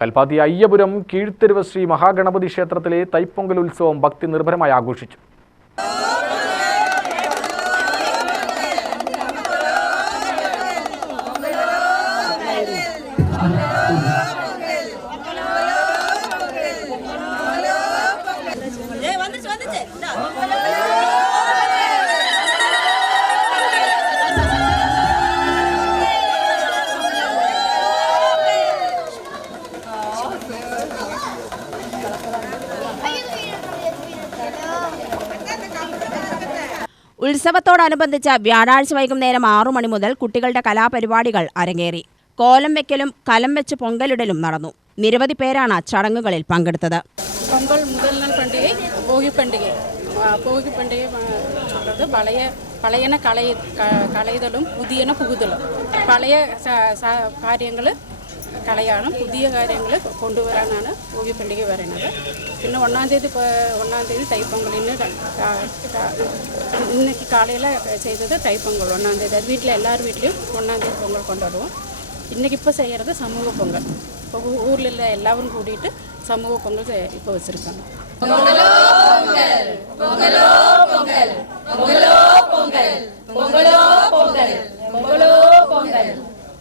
കൽപ്പാത്തി അയ്യപുരം കീഴ്ത്തെരുവ് ശ്രീ മഹാഗണപതി ക്ഷേത്രത്തിലെ തൈപ്പൊങ്കൽ ഉത്സവം ഭക്തി നിർഭരമായി ആഘോഷിച്ചു. ഉത്സവത്തോടനുബന്ധിച്ച് വ്യാഴാഴ്ച വൈകുന്നേരം 6 മണി മുതൽ കുട്ടികളുടെ കലാപരിപാടികൾ അരങ്ങേറി. കോലം വെക്കലും കലം വെച്ച് പൊങ്കലിടലും നടന്നു. നിരവധി പേരാണ് ചടങ്ങുകളിൽ പങ്കെടുത്തത്. பொங்கல் முதல் நாள் பண்டிகை போகி பண்டிகை. போகி பண்டிகை சொல்கிறது பழையன களைதலும் புதியன புகுதலும். பழைய കാര്യങ്ങൾ കളയാനും പുതിയ കാര്യങ്ങൾ കൊണ്ടുവരാനാണ് പോകി പண்டிക പറയുന്നത്. പിന്നെ ഒന്നാം തീയതി തൈപ്പൊങ്കലിന് ഇന്നേക്ക് കാലയിൽ ചെയ്തത് തൈപ്പൊങ്കൽ 1-ാം തീയതി. അത് എല്ലാവരും വീട്ടിലും 1-ാം തീയതി പൊങ്കൽ കൊണ്ടുവരുவோம். ഇന്നേക്കിപ്പോൾ ചെയ്യുന്നത് സമൂഹ പൊങ്കൽ. ഇപ്പോൾ ഊരിലുള്ള എല്ലാവരും കൂടിയിട്ട് സമൂഹ പൊങ്കൽ ഇപ്പോൾ വെച്ചിരിക്കണം.